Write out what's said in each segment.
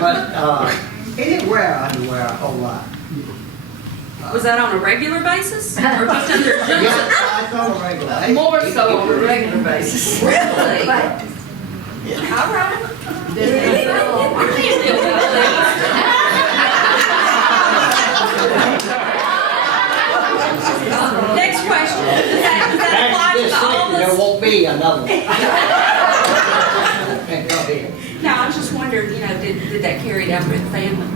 But he didn't wear underwear a whole lot. Was that on a regular basis? Or just under Yeah, I thought a regular. More so on a regular basis. Really? But All right. Next question. Does that apply to all of there us? won't be another one. Okay, go ahead. No, I was just wondering, did that carry down with the family?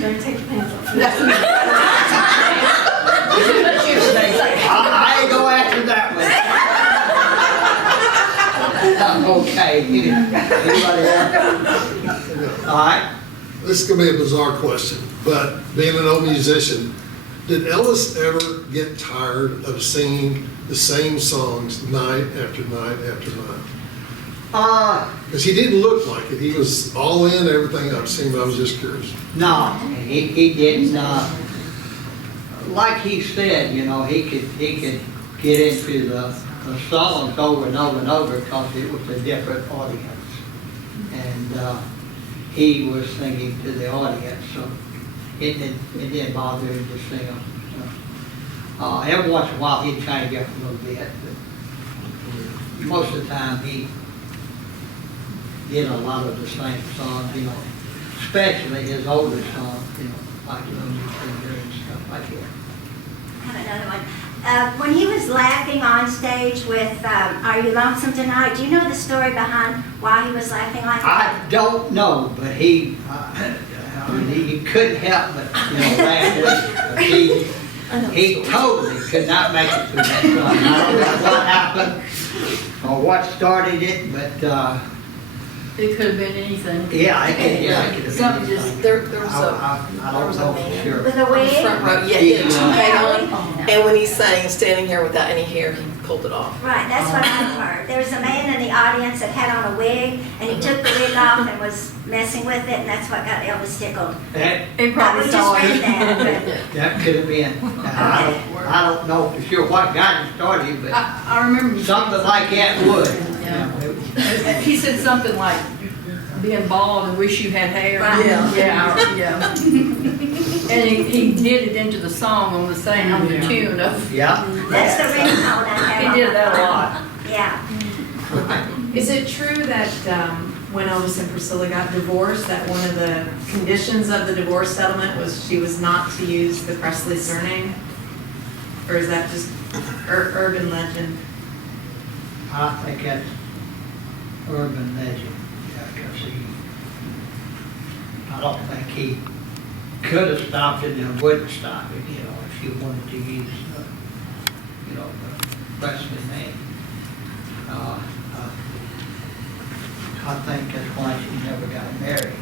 Don't take the pants off. I ain't go after that one. Okay, anybody else? All right. This is gonna be a bizarre question, but being an old musician, did Elvis ever get tired of singing the same songs night after night after night? Because he didn't look like it. He was all in, everything I've seen, but I was just curious. No, he didn't, like he said, he could get into the songs over and over and over because it was a different audience. And, he was singing to the audience, so it didn't bother him to sing them. So, every once in a while he'd change up a little bit, but most of the time he did a lot of the same songs, especially his older songs, like Lonely Tender and stuff like that. I have another one. When he was laughing on stage with Are You Lonesome Tonight, do you know the story behind why he was laughing like that? I don't know, but he couldn't help but laugh. He totally could not make it through that song. I don't know what happened or what started it, but It could have been anything. yeah, it could have been Something anything. just, there was I there was don't a know for man. sure. With a wig? Front row, yeah, he had two hang on, and when he sang Standing Here Without Any Hair, he pulled it off. Right, that's what I've heard. There was a man in the audience that had on a wig, and he took the wig off and was messing with it, and that's what got Elvis tickled. That He I probably just saw read it. that, could have been. I don't know for sure what got it started, but I remember you something like that would. Yeah. He said something like, being bald and wish you had hair. Right. Yeah, yeah. And he did it into the song on the same, on the tune of, Yeah. but that's the ringtone I have. he on did my that a phone. lot. Yeah. Is it true that when Elvis and Priscilla got divorced, that one of the conditions of the divorce settlement was she was not to use the Presley surname? Or is that just urban legend? I think that's urban legend. Because I don't think he could have stopped it and wouldn't stop it, if you wanted to use, the Presley name. I think that's why she never got married,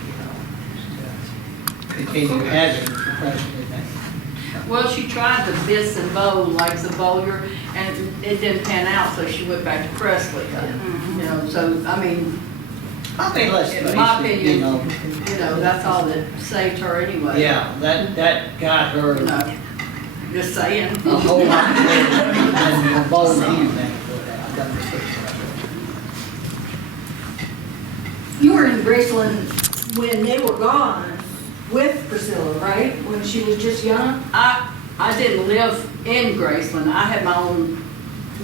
just continue having the Presley name. Well, she tried the Biss and Bow, like the Bowyer, and it didn't pan out, so she went back to Presley. So, I mean, Let's face in my it, opinion, that's all that saved her anyway. Yeah, that got her Just saying. a whole lot more than both anything for that. You were in Graceland when they were gone with Priscilla, right? When she was just young? I didn't live in Graceland. I had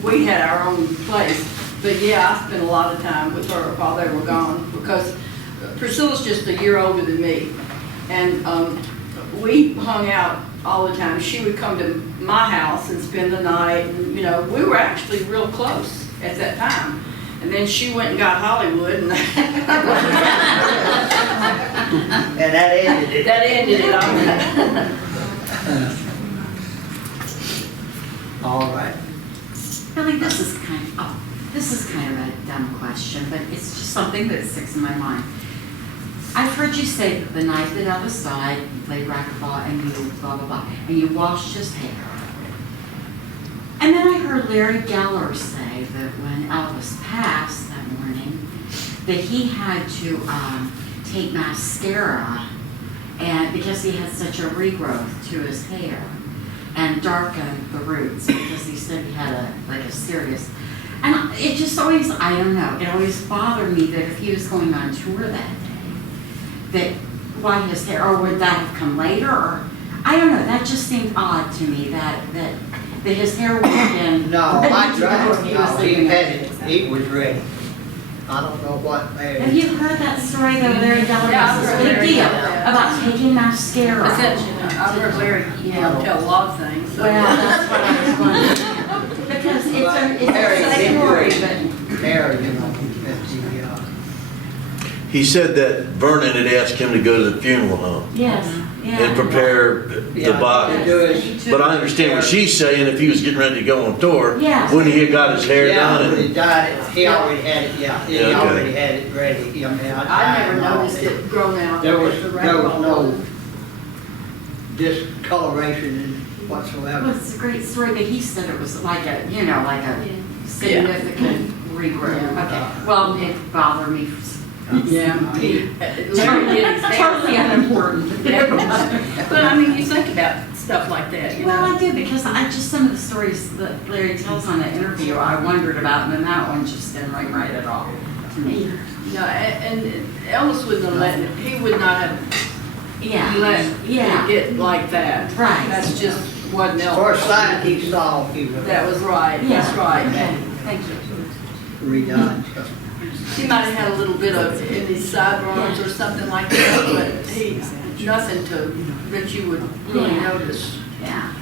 we had our own place. But yeah, I spent a lot of time with her while they were gone because Priscilla's just a year older than me. And we hung out all the time. She would come to my house and spend the night. And, we were actually real close at that time. And then she went and got Hollywood, and And that ended it. that ended it. All right. Really, this is kind of a dumb question, but it's just something that sticks in my mind. I've heard you say that the night that Elvis died, you played racquetball and you blah, blah, blah, and you washed his hair. And then I heard Larry Geller say that when Elvis passed that morning, that he had to take mascara and because he had such a regrowth to his hair and darkened the roots because he said he had a serious, and it just always, I don't know, it always bothered me that if he was going on tour that day, that why his hair, or would that have come later, or, I don't know, that just seemed odd to me, that his hair would have been. No, I ready to go tried, if he was no, he leaving had it. it, he was ready. I don't know what Larry. Have you heard that story though, Larry Dellis? Yeah, I've It's a heard big Larry deal tell that. about taking mascara. I've heard Larry, tell a lot of things. So. Well, that's what I was wondering. Because it's a sad story, but. Larry, you know, that's the, He said that Vernon had asked him to go to the funeral home Yes, yeah. and prepare the yeah, body. to do his- But I understand what she's saying, if he was getting ready to go on tour, Yes. wouldn't he have got his hair Yeah, done? when he And died, he already had it, yeah, he Yeah, okay. already had it ready, I mean, I never noticed it grown out. There was It's a no discoloration whatsoever. Well, it's a great story, but he said it was like a, like a significant regrowth. Yeah. Okay, well, it bothered me. Yeah. Larry did his hair. Totally unimportant. But I mean, you think about stuff like that, you Well, know? I do, because some of the stories that Larry tells on that interview, I wondered about, and then that one just didn't ring right at all to me. No, and Elvis wouldn't have let it, he would not have Yeah, let it yeah, get like that. Right. That's just wasn't Elvis. First sight he saw, he was That was right, yeah. that's right. Okay, thank you. redone. He might have had a little bit of in his sideburns or something like that, but he's nothing that you would really Yeah. notice. Yeah.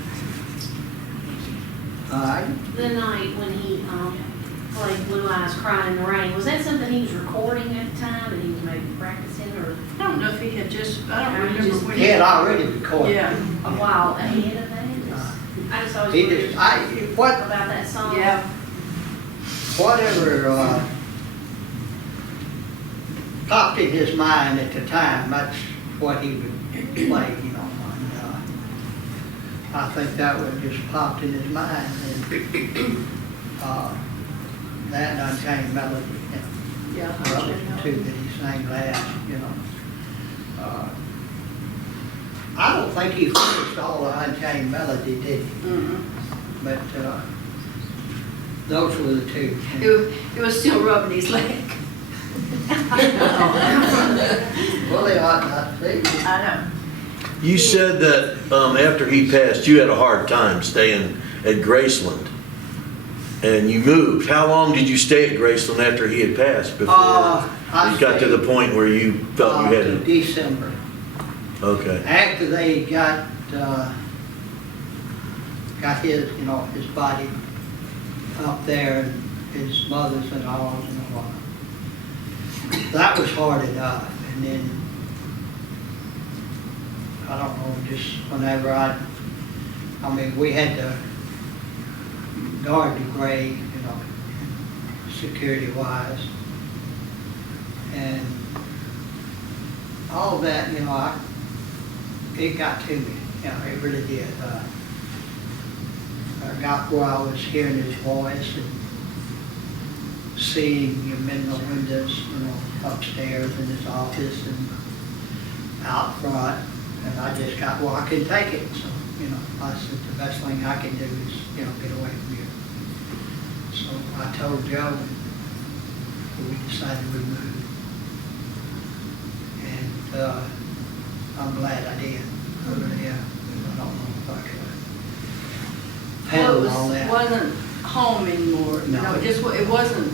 All right, The night when he played Blue Eyes Crying in the Rain, was that something he was recording at the time and he was maybe practicing, or I don't know if he had just, I don't remember when he had already recorded. Yeah, a while ahead of that? I just always He wondered just, what, about that song. yeah. whatever, popped in his mind at the time, that's what he would play, you know, and, I think that one just popped in his mind, and, that and Unchained Melody, and Yeah. the other two that he sang last, you know. I don't think he finished all of Unchained Melody, did he? Mhm. But, those were the two. It was still rubbing his leg. Well, they ought not to. I know. you said that after he passed, you had a hard time staying at Graceland. And you moved. How long did you stay at Graceland after he had passed before I you got to the stayed, point where you felt you had to to? December. Okay. After they got his, you know, his body up there, and his mother's and all, and all. That was hard enough, and then, I don't know, just whenever I mean, we had to guard the grave, you know, security wise, and all that, you know, it got to me, you know, it really did. I got where I was hearing his voice and seeing him in the windows, you know, upstairs in his office and out front, and I just got, well, I couldn't take it, so, you know, I said the best thing I can do is, you know, get away from here. So I told Joe, and we decided we'd move. And I'm glad I did. I really am. I don't know if I could Well, handle all that. wasn't home anymore, you No. know, it wasn't,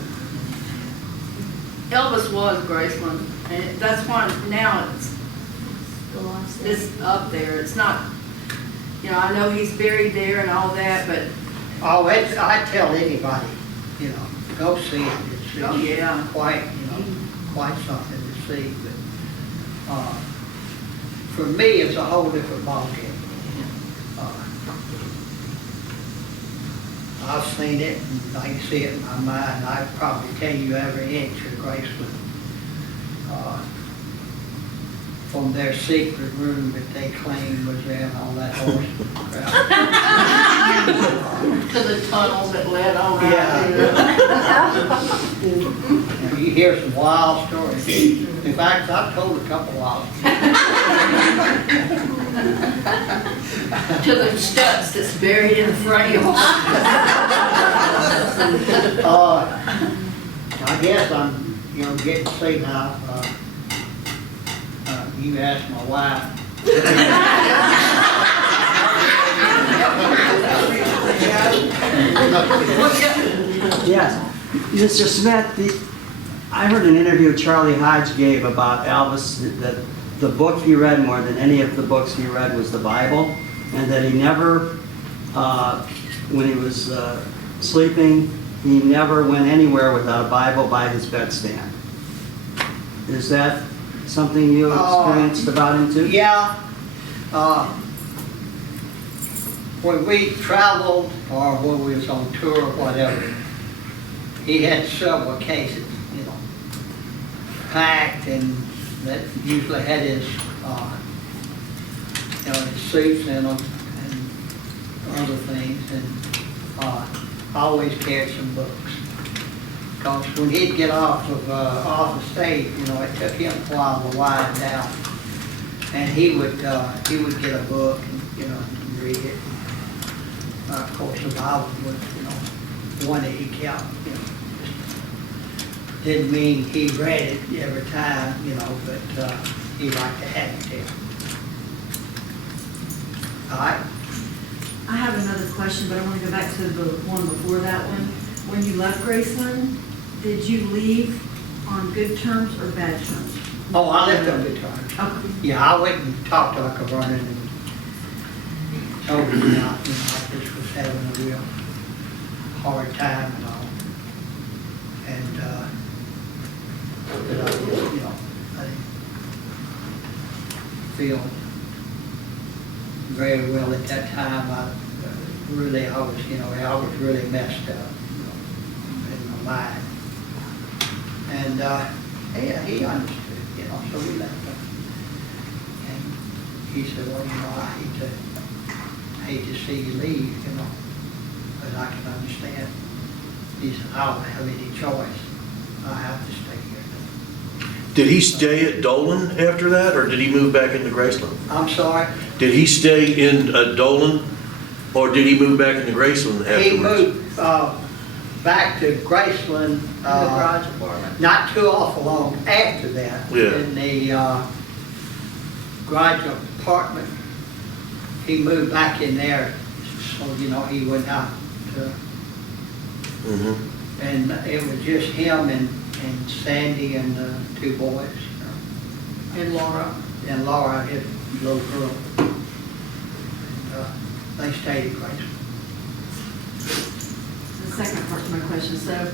Elvis was Graceland, and that's why now it's up there, it's not, you know, I know he's buried there and all that, but, Oh, I'd tell anybody, you know, go see it. It's oh, yeah. quite, you know, quite something to see. But for me, it's a whole different ballgame. I've seen it, and I can see it in my mind. I could probably tell you every inch of Graceland. From their secret room that they claimed was there and all that horse crap. to the tunnels that led on out Yeah. there. You you hear some wild stories. In fact, I've told a couple wild. To the studs that's buried in the frame. I guess I'm, getting to see now. You asked my wife. Yes, Mr. Smith, I heard an interview Charlie Hodge gave about Elvis, that the book he read more than any of the books he read was the Bible, and that he never, when he was sleeping, he never went anywhere without a Bible by his bedstand. Is that something you experienced about him too? Yeah. When we traveled or when we was on tour or whatever, he had several cases, packed, and that usually had his, his suits in them and other things, and always carried some books. Because when he'd get off the stage, it took him a while to wind down, and he would get a book and read it. Of course, the Bible was one that he kept. Didn't mean he read it every time, but he liked to have it there. All right. I have another question, but I want to go back to the one before that one. When you left Graceland, did you leave on good terms or bad terms? Oh, I left on good terms. Okay. Yeah, I went and talked to Uncle Vernon and told him I just was having a real hard time and all. And that I didn't feel very well at that time. I was really messed up, in my mind. And he understood, so we left him. And he said, well, I hate to see you leave, but I can understand. He said, I don't have any choice. I have to stay here. Did he stay at Dolan after that, or did he move back into Graceland? I'm sorry? Did he stay in Dolan, or did he move back into Graceland afterwards? He moved back to Graceland, The garage apartment. not too awful long after that. Yeah. In the garage apartment, he moved back in there, so, he went out to, and it was just him and Sandy and the two boys. And Laura. And Laura, his little girl. And, they stayed at Graceland. The second part to my question. So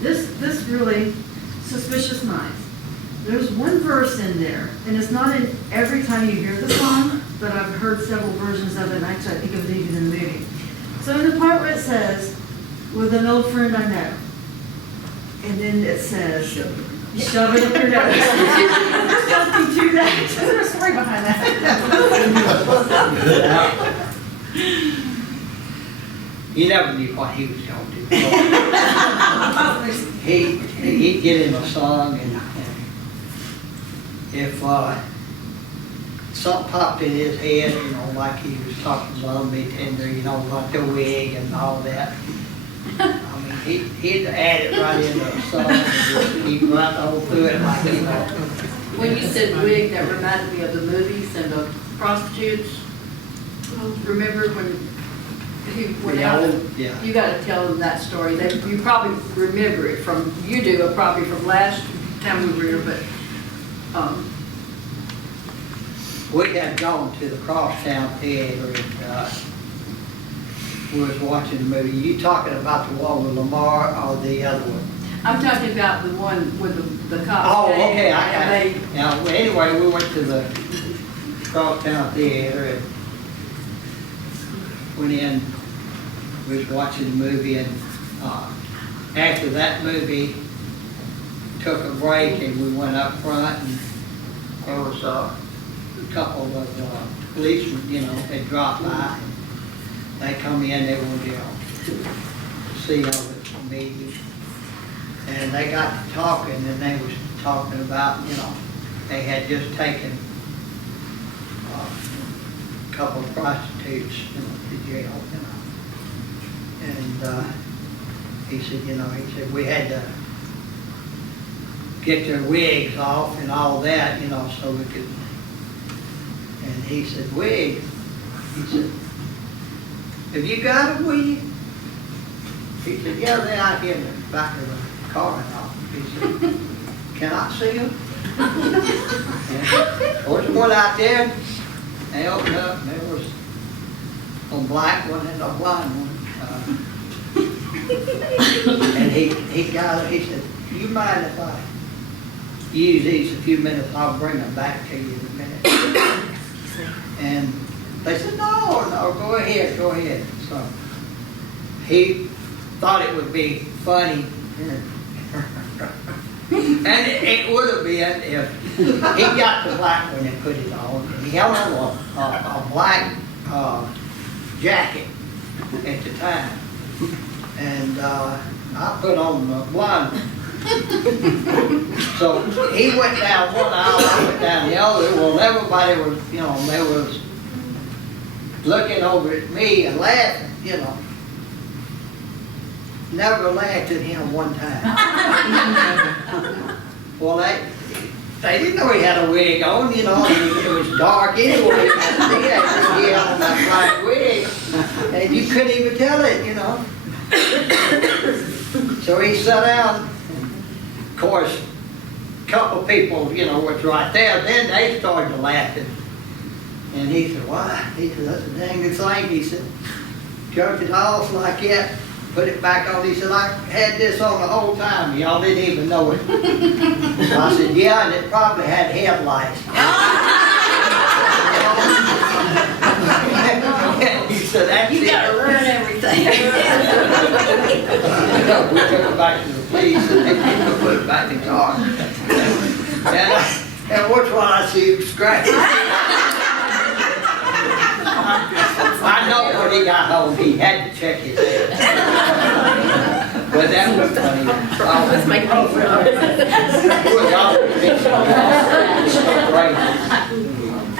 this really suspicious night. There's one verse in there, and it's not in every time you hear the song, but I've heard several versions of it, and actually I think it was even in the movie. So in the part where it says, with an old friend I know, and then it says, shove it up your nose. There's something to that. There's a story behind that. You never knew what he was going to do. He'd get in a song, and if something popped in his head, like he was talking Love Me Tender, like the wig and all that. He'd add it right into the song and just keep right on through it like, When you said wig, that reminded me of the movies and the prostitutes. Remember when he went out? Yeah. You gotta tell them that story. You probably remember it from, probably from last time we were here, but, We had gone to the Crosstown Theater and we was watching the movie. You talking about the one with Lamar or the other one? I'm talking about the one with the cops. Oh, okay, They- well, anyway, we went to the Crosstown Theater and went in, we was watching the movie, and after that movie, took a break and we went up front, and there was a couple of policemen, had dropped by. They come in, they wanted to see how it made me. And they got to talking, and they was talking about, they had just taken a couple of prostitutes, to jail, And he said, we had to get their wigs off and all that, so we could. And he said, wig? He said, have you got a wig? He said, yeah, they're out here in the back of the car and all. He said, can I see them? There's one out there. They opened up and there was a black one and a blind one. And he got it. He said, you mind if I use these a few minutes? I'll bring them back to you in a minute. And they said, no, go ahead. So he thought it would be funny. And it would have been if he got the black one and put it on. And he held on a black jacket at the time. And I put on the blonde one. So he went down one aisle, I went down the other. Well, everybody was, they was looking over at me and laughing, Never laughed at him one time. Well, they didn't know he had a wig on, it was dark anyway. He had on that black wig, and you couldn't even tell it, So he sat down. Of course, a couple people, was right there. Then they started laughing. And he said, why? He said, that's a dang good thing. He said, jerk it off like that, put it back on. He said, I had this on the whole time. Y'all didn't even know it. So I said, yeah, and it probably had headlights. He said, that's You it. gotta learn everything. We took it back to the police and they put it back in the car. And which one I see him scratching. I know when he got home, he had to check his head. But that was funny. Let's make me proud.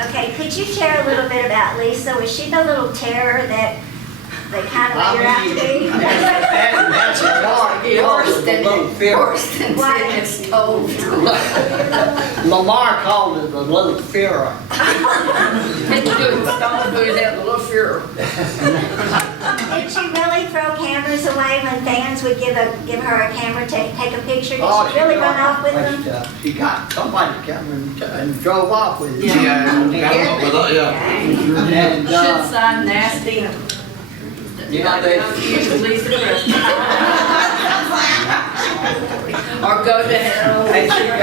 Okay, could you share a little bit about Lisa? Was she the little terror that they kind of made her out to be? That's a dark, little fear. It's told. Lamar called it the little Führer. Stone Boys have the little Führer. Did she really throw cameras away when fans would give her a camera to take a picture? Did she really run off with them? She got somebody come and drove off with it. Yeah. And, Should sign nasty. yeah, they, Lisa Preston. Or go to hell. they said,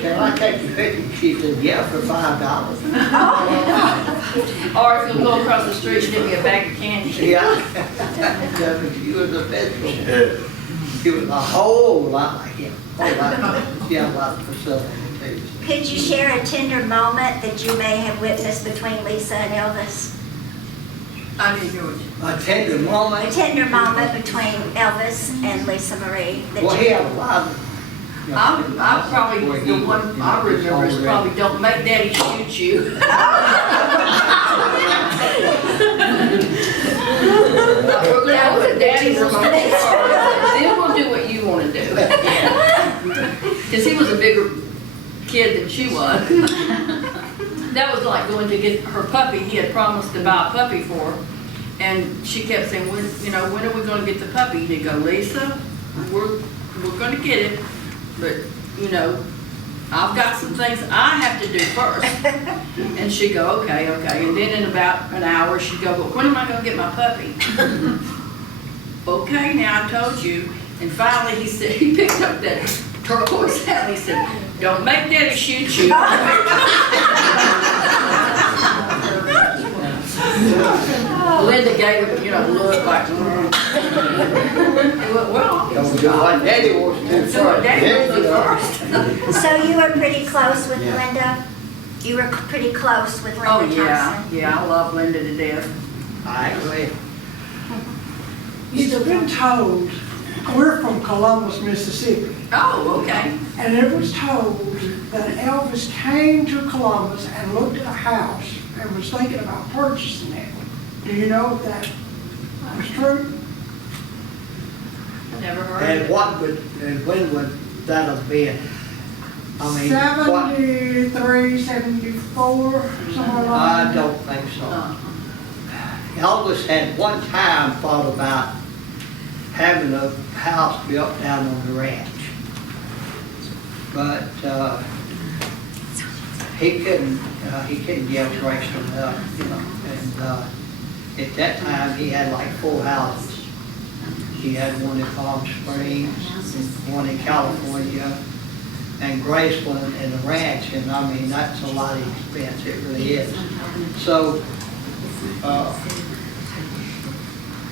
can I take your picture? She said, yeah, for $5. Or if you'll go across the street and give me a bag of candy. Yeah. She was a vegetable. She was a whole lot like him. She had a lot of facility too. Could you share a tender moment that you may have witnessed between Lisa and Elvis? I didn't hear what you. A tender moment. A tender moment between Elvis and Lisa Marie. That Well, you- he had a lot of. I probably, the one I remember is probably don't make daddy shoot you. That was a daddy's moment. Then we'll do what you want to do. Because he was a bigger kid than she was. That was like going to get her puppy. He had promised to buy a puppy for her. And she kept saying, when are we going to get the puppy? He'd go, Lisa, we're going to get it. But, I've got some things I have to do first. And she'd go, okay. And then in about an hour, she'd go, but when am I going to get my puppy? Okay, now I told you. And finally he said, he picked up that turquoise hat and he said, don't make daddy shoot you. Linda gave him, look like, He went, well, Don't do what Daddy wants to do so what first. daddy was There you the go. first. So you were pretty close with Yeah. Linda? You were pretty close with Linda Oh, Thompson? yeah, I love Linda to death. Actually, it's been told We're from Columbus, Mississippi. Oh, okay. And it was told that Elvis came to Columbus and looked at a house and was thinking about purchasing it. Do you know if that was true? Never heard of And it. what would, and when would that have been? I mean, what? 73, 74, somewhere along I there. don't think so. Uh, Elvis had one time thought about having a house built down on the ranch. But, he couldn't get Graceland up, you know, and, at that time, he had like 4 houses. He had one in Palm Springs, one in California, and Graceland and the ranch, and I mean, that's a lot of expense, it really is. So,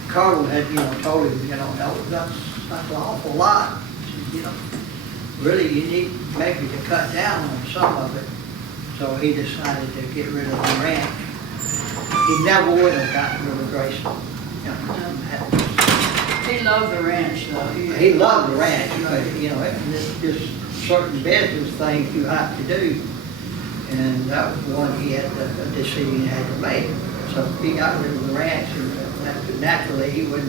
Carl had, told him, that's an awful lot. You know, really, you need maybe to cut down on some of it. So he decided to get rid of the ranch. He never would have gotten rid of Graceland. He loved the ranch, though. He loved the ranch, but, it's just certain business things you have to do. And that was the one he had, a decision he had to make. So he got rid of the ranch, and naturally, he would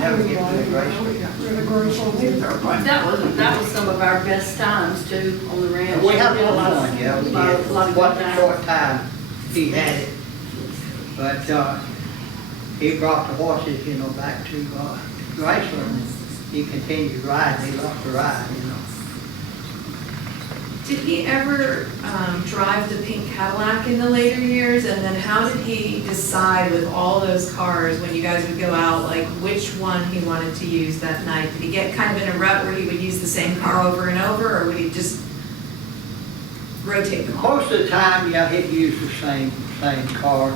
never get rid of Graceland. Got rid of Graceland either, but That was some of our best times, too, on the ranch. We had did a lot of fun, yeah, we a lot did. of What good a times. short time he had it. But, he brought the horses, back to, Graceland. He continued riding, he loved to ride, Did he ever drive the pink Cadillac in the later years? And then how did he decide with all those cars, when you guys would go out, like which one he wanted to use that night? Did he get kind of in a rut where he would use the same car over and over, or would he just rotate them all? Most of the time, yeah, he'd use the same car.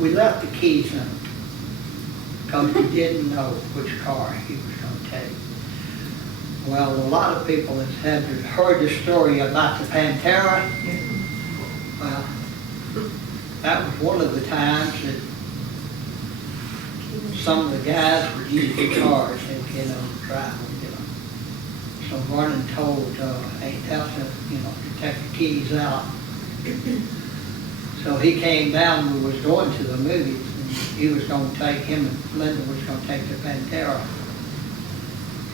We left the keys in it, because we didn't know which car he was going to take. Well, a lot of people have heard the story about the Pantera. Well, that was one of the times that some of the guys would use the cars and, drive them, So Vernon told Aunt Elsa, to take the keys out. So he came down, we was going to the movies, and he was going to take, him and Linda was going to take the Pantera.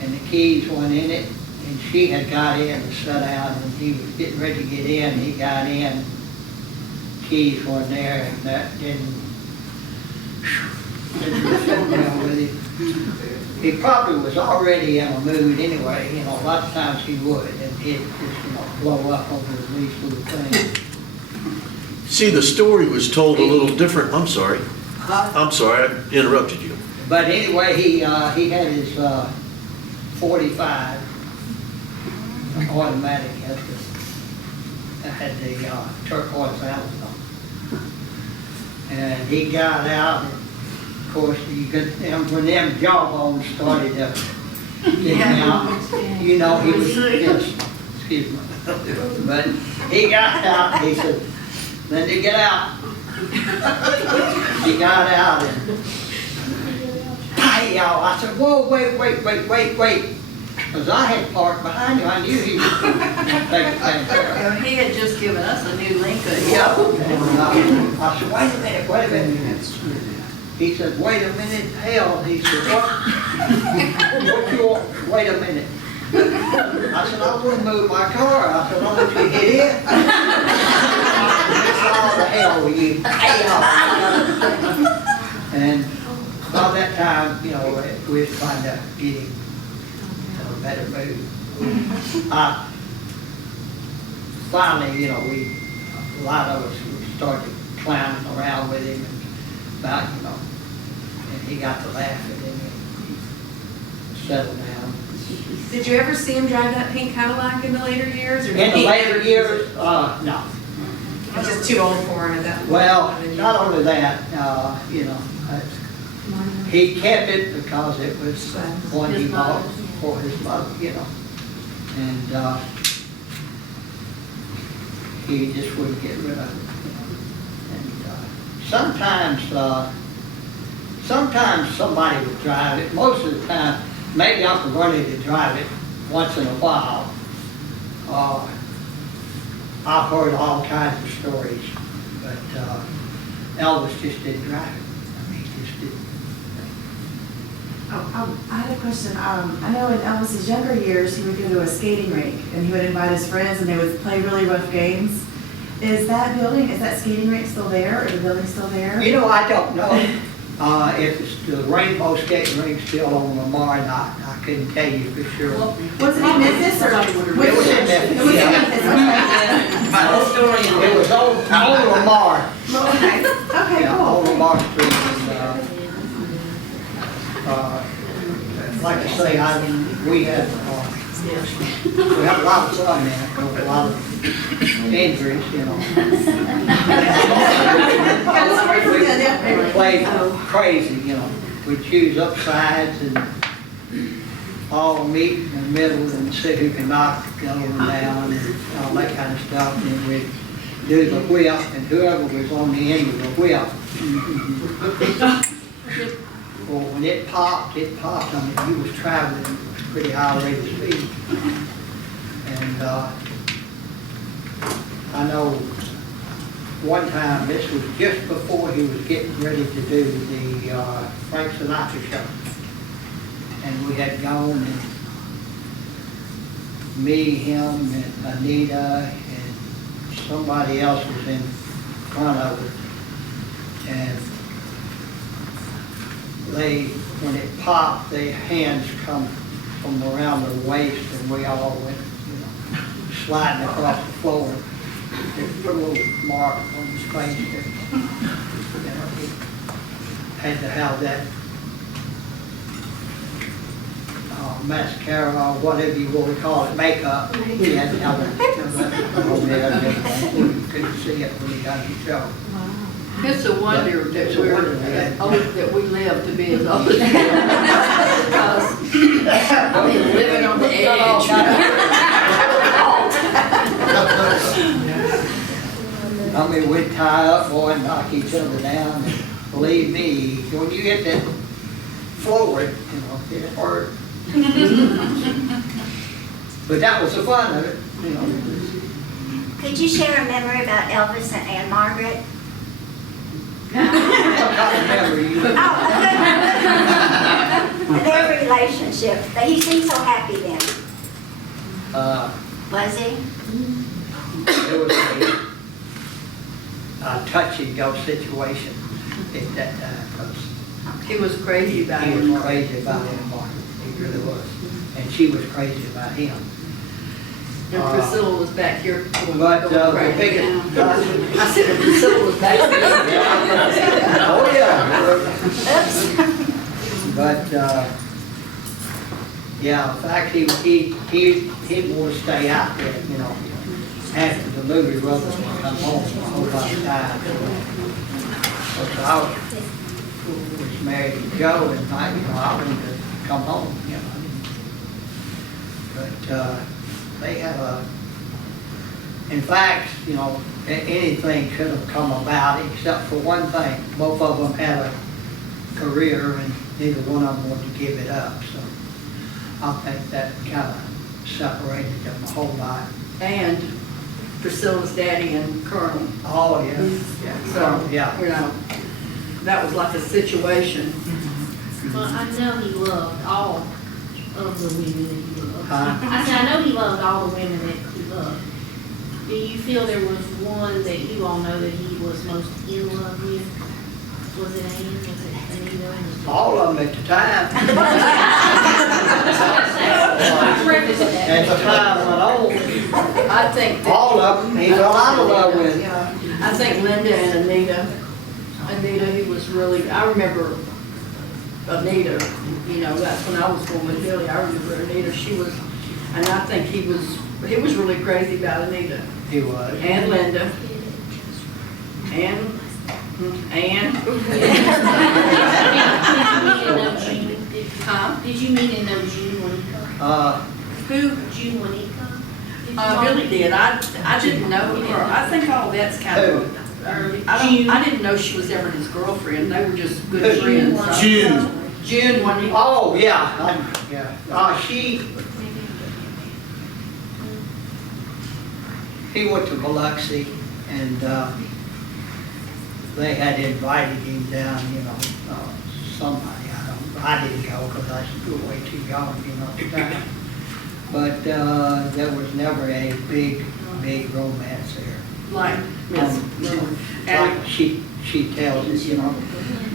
And the keys went in it, and she had got in and sat down, and he was getting ready to get in, he got in, keys weren't there, and that didn't sit well with him. He probably was already in a mood anyway, a lot of times he would, and he'd just, blow up over these little things. See, the story was told a little different. I'm sorry, I interrupted you. But anyway, he had his 45 automatic that had the turquoise valves on. And he got out, and of course, when them jawbones started to get out, he was, yes, excuse me. But he got out, he said, Linda, get out. She got out and, hey, y'all, I said, whoa, wait. Because I had parked behind you, I knew he was going to take the Pantera. He had just given us a new Lincoln. Yeah. And I said, wait a minute. He said, wait a minute, hell. He said, what you want? Wait a minute. I said, I wouldn't move my car. I said, I want you to hit it. All the hell with you. And by that time, we was trying to get him a better mood. Finally, a lot of us we started clowning around with him and about, and he got to laughing and he settled down. Did you ever see him drive that pink Cadillac in the later years? Or In the later years, no. He's just too old for him at that point. Well, not only that, he kept it because it was one he bought for his mother, and he just wouldn't get rid of it. And sometimes somebody would drive it. Most of the time, maybe Uncle Ronnie would drive it once in a while. I've heard all kinds of stories, but Elvis just didn't drive it. I mean, he just didn't. I had a question. I know in Elvis's younger years, he would go to a skating rink and he would invite his friends and they would play really rough games. Is that skating rink still there, or the building still there? You know, I don't know if it's the Rainbow Skating Rink still on Lamar or not. I couldn't tell you for sure. Was it in Memphis or? It was in Memphis, It was in yeah. Memphis, okay. It was on Lamar. Okay, okay, Yeah, on cool. Lamar Street. And, like I say, we had a lot of fun there, a lot of injuries, you know. We played crazy, you know. We'd choose up sides and all meet in the middle and see who can knock the other one down and all that kind of stuff. And we'd do the whip, and whoever was on the end of the whip. Well, when it popped. I mean, he was traveling at a pretty high rate of speed. And I know one time, this was just before he was getting ready to do the Frank Sinatra show. And we had gone, and me, him, and Anita, and somebody else was in front of it. And when it popped, their hands come from around their waist, and we all went, you know, sliding across the floor. It put a little mark on his face there. You know, he had to have that mascara or whatever you want to call it, makeup. He had to have that over there and everything. You couldn't see it when he got his show. It's a wonder that It's a wonder that we live to be as old as we are. Because, I mean, living on the edge. I mean, we'd tie up, boy, and knock each other down. And believe me, when you hit that forward, you know, it hurt. But that was the fun of it, you know. Could you share a memory about Elvis and Aunt Margaret? What kind of memory you? Their relationship. He seemed so happy then. Was he? It was a touch and go situation at that time, because He was crazy about he him. was crazy about Aunt Margaret. He really was. And she was crazy about him. And Priscilla was back here. But the biggest, I said, Priscilla was back here. oh yeah. But yeah, in fact, he'd want to stay out there, you know, after the movie rather than come home a whole lot of times. So I was married to Joe, and I wanted to come home, you know. But they had in fact, you know, anything could have come about except for one thing. Both of them had a career, and neither one of them wanted to give it up. So I think that kind of separated them a whole lot. And Priscilla's daddy and Colonel. Oh, yeah. So, Yeah. you know, that was like a situation. Well, I know he loved all of the women that he loved. Huh? I said, I know he loved all the women that he loved. Do you feel there was one that you all know that he was most in love with? Was it Anne? Was it Anita? All of them at the time. I prefaced that. As the time went on, I think that. all of them, he fell out of love with. Yeah. I think Linda and Anita, he was really, I remember Anita, you know, that's when I was going with Billy. I remember Anita, she was, and I think he was really crazy about Anita. He was. And Linda. And Huh? Did you meet in no June when he come? Who? June when he come? Billy did. I didn't know her. I think all that's kind of. I didn't know she was ever his girlfriend, they were just good friends. June, when he. Oh, yeah, he went to Biloxi, and they had invited him down, somebody, I didn't go because I was way too young, at the time. But there was never a big romance there. Like Miss Miller. Like she tells us,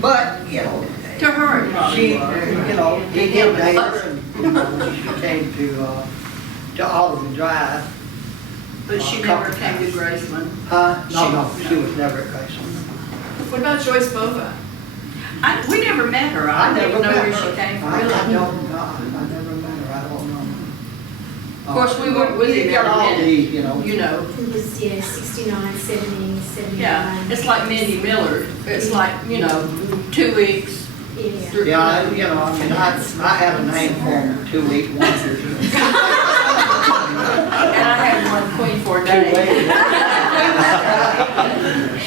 But, To her, it probably she, was. he did date her, and when she came to Auburn Drive. But she never came to Graceland. No, she was never at Graceland. What about Joyce Bova? We never met her, I didn't even know where met she her. came from. I don't know, I never met her, I don't know. Of course, we went with him got all every these, minute, It was, 69, 70, 79. Yeah, it's like Mindy Miller, it's like, 2 weeks. Yeah. Yeah, I have a name for them, 2 week wonders. And I had one queen for a day.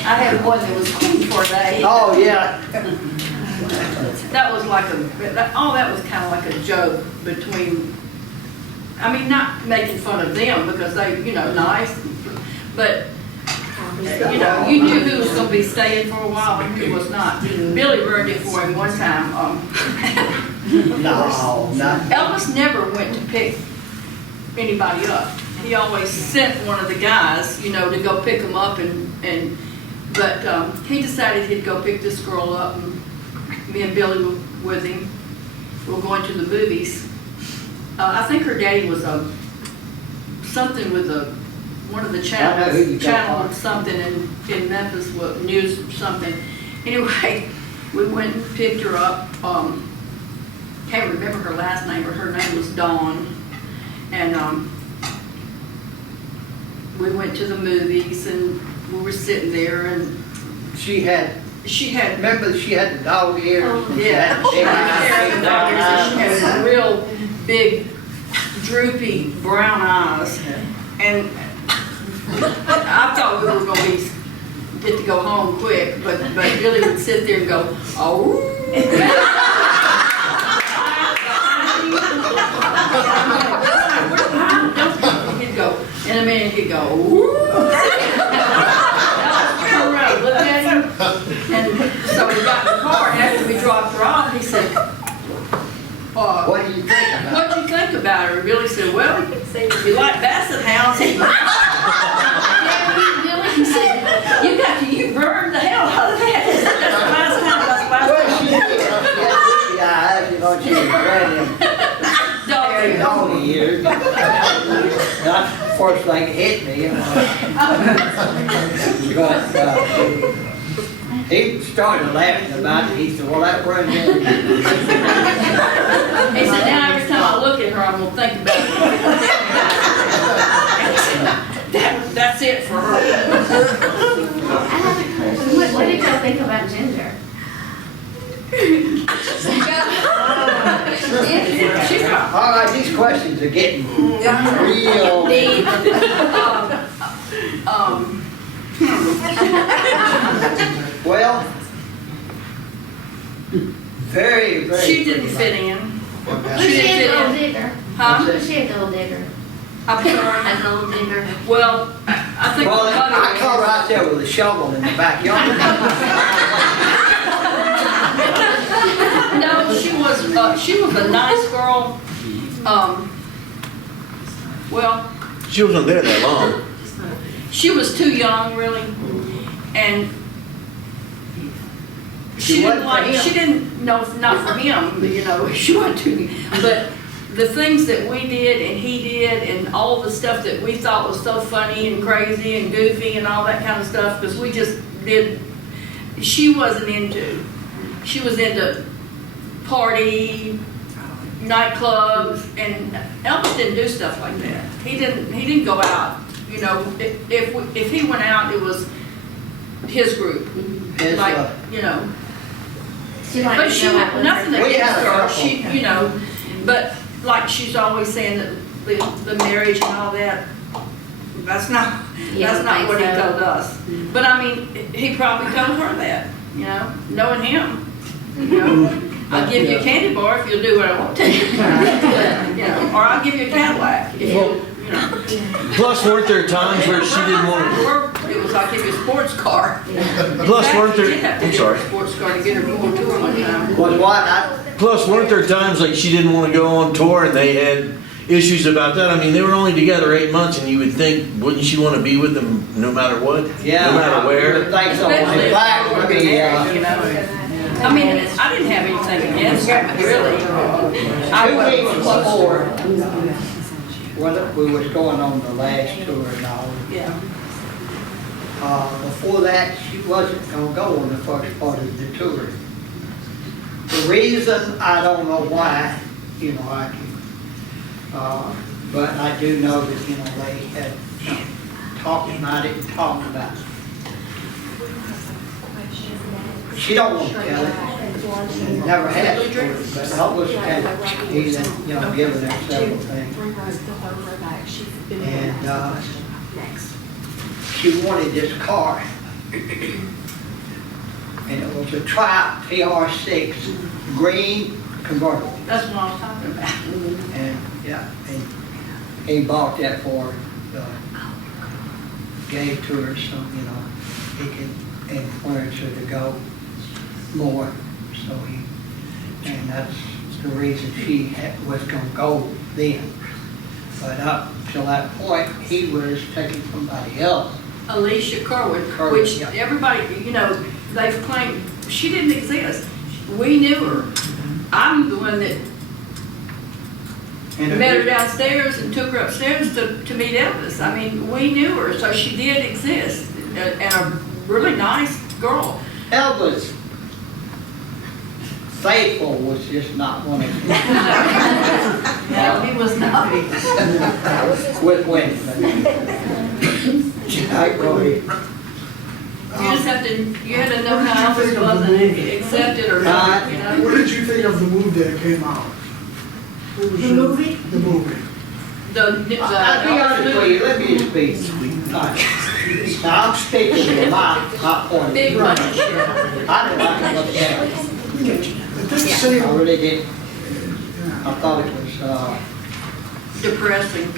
I had one that was queen for a day. Oh, yeah. That was like that was kind of like a joke between, not making fun of them because they, nice, but, you knew who was gonna be staying for a while and who was not. Billy ruined it for him one time. No, not. Elvis never went to pick anybody up. He always sent one of the guys, to go pick them up but he decided he'd go pick this girl up, and me and Billy were with him. We were going to the movies. I think her daddy was something with one of the channels, channel something in Memphis, news or something. Anyway, we went and picked her up. Can't remember her last name, but her name was Dawn. And we went to the movies, and we were sitting there, and She had, remember she had the dog ears? yeah, she had real big, droopy brown eyes, and I thought we were going to get to go home quick, but Billy would sit there and go, oh. He'd go, in a minute he'd go, ooh. Turn around, look at him, and so we got in the car, and after we dropped her off, he said, What do you think about her? what'd you think about her? And Billy said, well, you like Basset Hounds. Billy said, you burned the hell out of that. He said, that's the last time, that's the last Well, time. she had droopy eyes, she was red and dog ears. That's the first thing that hit me, But he started laughing about it. He said, well, that runs in. He said, now every time I look at her, I'm going to think about it. That's it for her. I have a question. What did y'all think about Ginger? All right, these questions are getting real. Deep. Well, very, very. She didn't fit in. Was she a gold digger? Huh? Was she a gold digger? I'm sorry. A gold digger. Well, I think. Well, the mother I caught her out there with a shovel in the backyard. No, she was a nice girl. Well, She wasn't there that long. she was too young, really, and She wasn't for him. she didn't, no, not for him, she wasn't too, but the things that we did and he did and all the stuff that we thought was so funny and crazy and goofy and all that kind of stuff, because we just did, she was into party, nightclubs, and Elvis didn't do stuff like that. He didn't go out, if he went out, it was his group, His, like, She liked but to she, go out with nothing her. against her, couple. she, but like she's always saying that the marriage and all that, That's not You don't think what he so? told us. But I mean, he probably told her that, you know, knowing him. You know, I'll give you a candy bar if you'll do what I want to. You know, or I'll give you a Cadillac if you know. Plus, weren't there times where she didn't want to? It was like give you a sports car. Plus, weren't He did there? have to I'm give her sorry. a sports car to get her going tour one time. Was what? Plus, weren't there times like she didn't want to go on tour and they had issues about that? I mean, they were only together 8 months, and you would think, wouldn't she want to be with them no matter what? Yeah. No matter where? Think so. In fact, would be, You know, I mean, I didn't have anything against her, really. 2 weeks before, when we was going on the last tour and all, Yeah. before that, she wasn't gonna go on the first part of the tour. The reason, I don't know why, you know, I can, but I do know that, you know, they had talked about it and talked about it. She don't want to tell it, and never has, but Elvis had, he's, you know, given her several things. And, she wanted this car. And it was a Triumph TR6 green convertible. That's what I was talking about. And, yeah, and he bought that for, gave to her so, you know, he could influence her to go more. So and that's the reason she was gonna go then. But up till that point, he was taking somebody else. Alicia Kerwin, Kerwin, which yeah. everybody, you know, they've claimed she didn't exist. We knew her. I'm the one that And met her downstairs and took her upstairs to meet Elvis. I mean, we knew her, so she did exist, and a really nice girl. Elvis Faithful was just not one of them. No, he was not. With women. I go ahead. You just have to, you had to know how Elvis was and accept it or not, you know? What did you think of the movie that came out? What was The your- movie? The movie. I'll be honest with you, let me just speak. Now, I'm speaking to my point of Big view. money. I didn't like to look at it. It didn't seem, I really did. I thought it was, Depressing.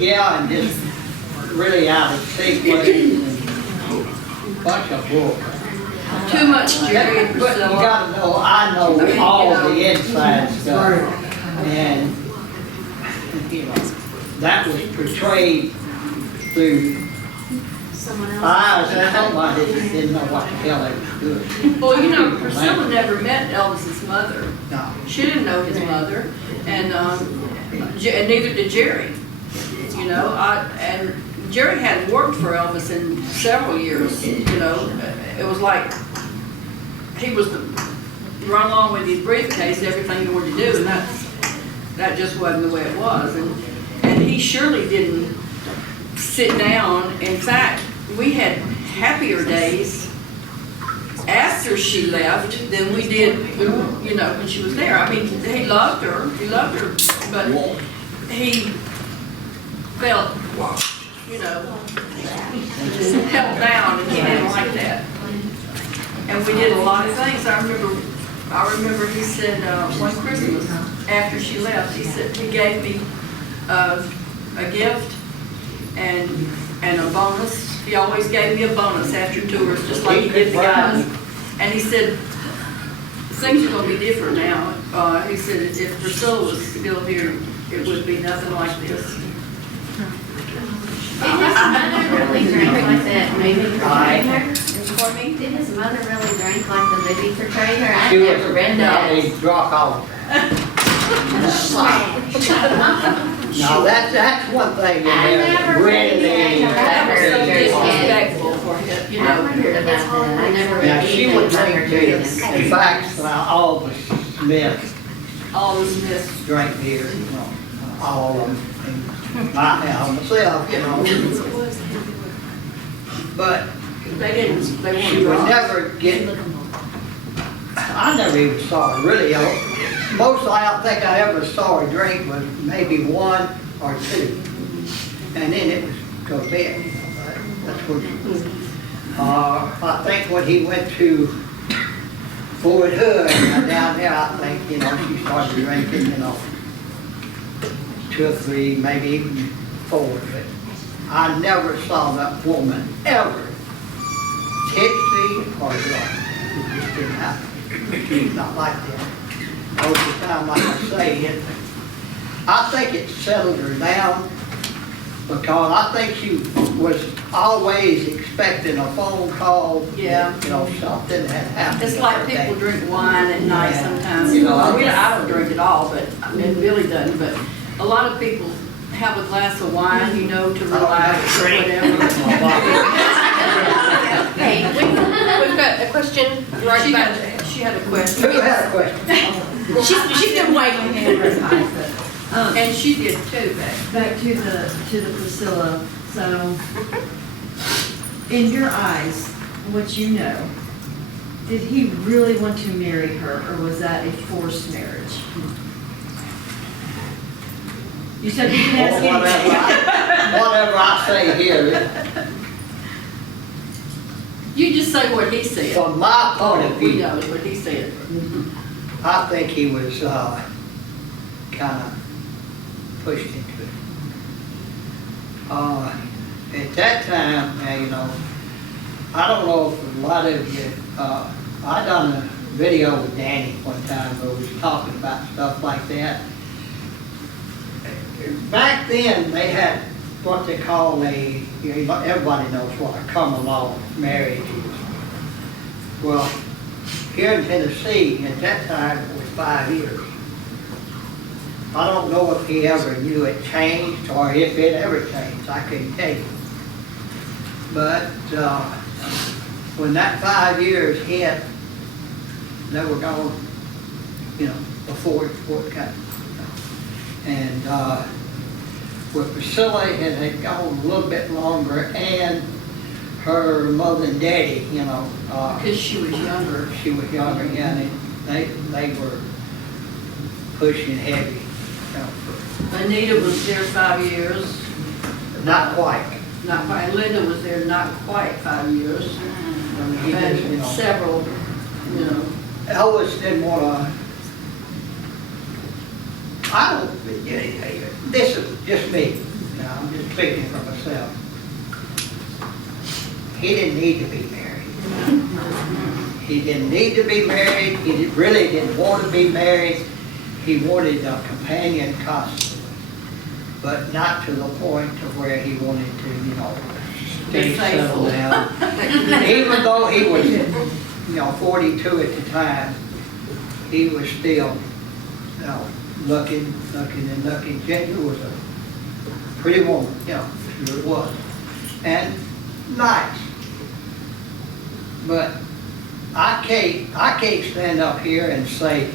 yeah, and just really out of sequence and bunch of bull. Too much Jerry and But you Priscilla. gotta know, I know all the inside stuff. And, you know, that was portrayed through eyes of somebody that didn't know what the hell they was doing. Well, you know, Priscilla never met Elvis's mother. No. She didn't know his mother, and and neither did Jerry. You know, and Jerry hadn't worked for Elvis in several years. You know, it was like he was run along with his briefcase, everything he wanted to do, and that just wasn't the way it was. And he surely didn't sit down. In fact, we had happier days after she left than we did, you know, when she was there. I mean, he loved her, but he felt, you know, held down, and he didn't like that. And we did a lot of things. I remember he said, one Christmas after she left, he said, he gave me a gift and a bonus. He always gave me a bonus after tours, just like he did the guys. And he said, things are gonna be different now. He said, if Priscilla was still here, it would be nothing like this. Didn't his mother really drink like that movie portrayed her? For me? Didn't his mother really drink like the movie portrayed her? I She was, never read that. they dropped off. Now, that's one thing I that never read really. that. That was so disrespectful for him, you I know. wondered about that. I never Now, read she anything would about drink her beer. drinking. In fact, Elvis Smith All this mess. drank beer, you know, all of them. And I have myself, you know. But They she weren't would drunk. never get, I never even saw her really. Most I don't think I ever saw her drink was maybe one or two. And then it was go to bed, you know, that's what. I think when he went to Fort Hood, down there, I think, you know, she started drinking, you know, 2 or 3, maybe even 4, but I never saw that woman ever tipsy or drunk. It just didn't happen. She's not like that. Most of the time, like I say, I think it settled her down because I think she was always expecting a phone call. Yeah. You know, something had happened. It's like people drink wine at night Yeah. sometimes. You know, I don't drink at all, but, I mean, Billy doesn't, but a lot of people have a glass of wine, you know, to relax or whatever. Hey, we've got a question right back. She had a question. Who had a question? She's been waiting. And she did too, babe. Back to the Priscilla, so, in your eyes, what you know, did he really want to marry her, or was that a forced marriage? You said you can ask anything. Whatever I say here, You just say what he said. from my point of We view, know what he said. I think he was kind of pushed into it. At that time, you know, I don't know if a lot of you, I done a video with Danny one time where we was talking about stuff like that. Back then, they had what they call everybody knows what a come-along marriage is. Well, here in Tennessee, at that time, it was 5 years. I don't know if he ever knew it changed or if it ever changed, I couldn't tell you. But when that 5 years hit, they were gone, you know, before it got. And with Priscilla, it had gone a little bit longer, and her mother and daddy, you know. Because she was younger. She was younger, yeah, and they were pushing heavy. You know, Anita was there 5 years. not quite. Not quite. Linda was there not quite 5 years. He just, you And know, several, you know. Elvis didn't want to. I don't. This is just me. You know, I'm just speaking for myself. He didn't need to be married. He didn't need to be married. He really didn't want to be married. He wanted a companion constantly, but not to the point of where he wanted to, you know, stay settled down. Even though he was, you know, 42 at the time, he was still, you know, looking. Ginger was a pretty woman, you know, sure it was, and nice. But I can't stand up here and say,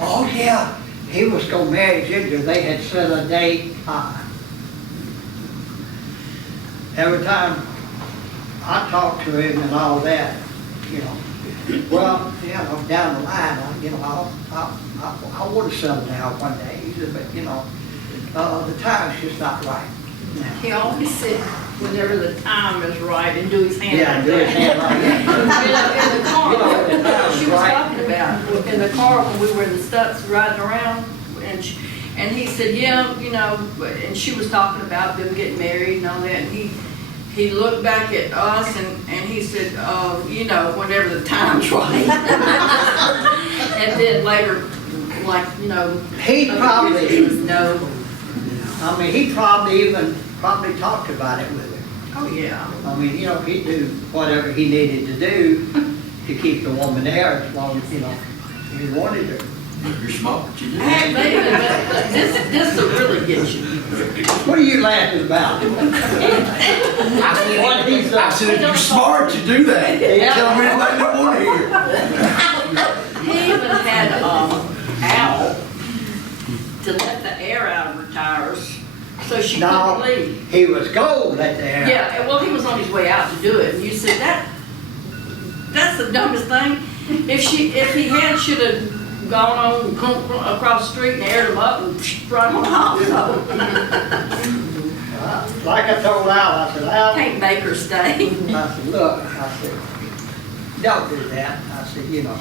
oh yeah, he was gonna marry Ginger. They had set a date. Every time I talk to him and all that, you know, well, you know, down the line, you know, I want to settle down one day. He said, but you know, the time's just not right now. He always said, whenever the time is right, and do his hand Yeah, like do his that. hand like that. In the car, You know, the time's she was right. talking about, in the car when we were in the Stutz riding around, and he said, yeah, you know, and she was talking about them getting married and all that, and he looked back at us and he said, you know, whenever the time's right. And then later, like, you know. He probably, it was no. I mean, he probably talked about it with her. Oh, yeah. I mean, you know, he'd do whatever he needed to do to keep the woman there as long as, you know, he wanted her. You're smart, you do. Hey, David, this will really get you. What are you laughing about? I said, you're smart, you do that. Yeah. Tell me anything you want to hear. He even had Al to let the air out of her tires so she couldn't leave. He was going to let the air out. Yeah, well, he was on his way out to do it, and you said that's the dumbest thing. If he should have gone on across the street and aired him up and run him off. So. like I told Al, I said, Al, Can't make her stay. I said, look, I said, don't do that. I said, you know,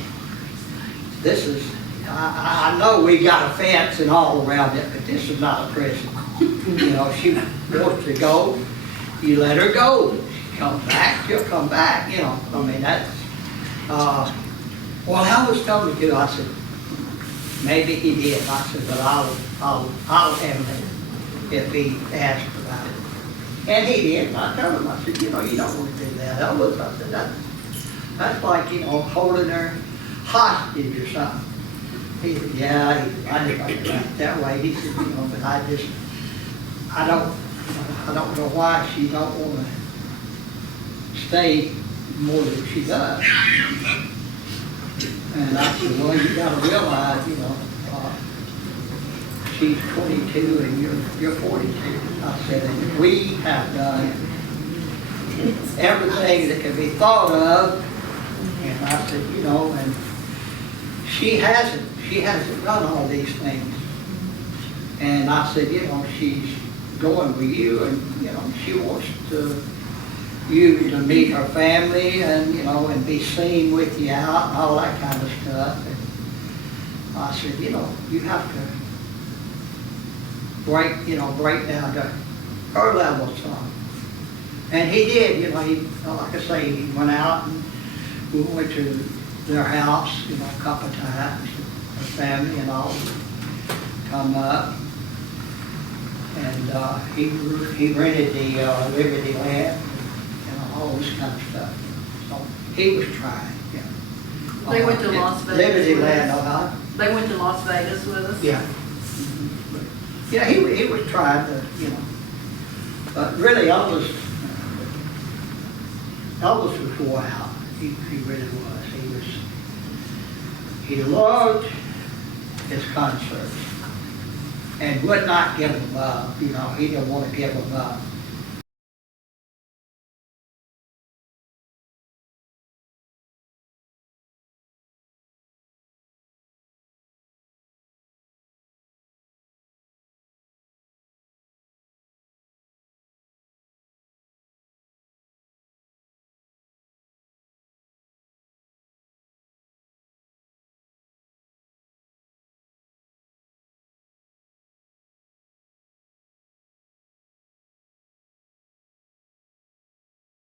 this is, I know we got a fence and all around it, but this is not a prison. You know, she wants to go, you let her go. She comes back, she'll come back, you know. I mean, that's, well, Elvis told me to. I said, maybe he did. I said, but I'll handle it if he asked about it. And he did. And I told him, I said, you know, you don't want to do that, Elvis. I said, that's like, you know, holding her hostage or something. He said, yeah, I didn't like it that way. He said, you know, but I don't know why she don't want to stay more than she does. And I said, well, you gotta realize, you know, she's 22 and you're 42. I said, and we have done everything that can be thought of. And I said, you know, and she hasn't done all these things. And I said, you know, she's going with you and, you know, she wants you to meet her family and, you know, and be seen with you out and all that kind of stuff. And I said, you know, you have to break down to her level some. And he did, you know, like I say, he went out and we went to their house, you know, a couple of times, her family and all come up. And he rented the Liberty Land and all this kind of stuff. So he was trying, you know. They went to Las Vegas. Liberty with Land, us. They went to Las Vegas with us. Yeah. Yeah, he was trying to, you know. But really, Elvis was wore out. He really was. He loved his concerts and would not give them up. You know, he didn't want to give them up.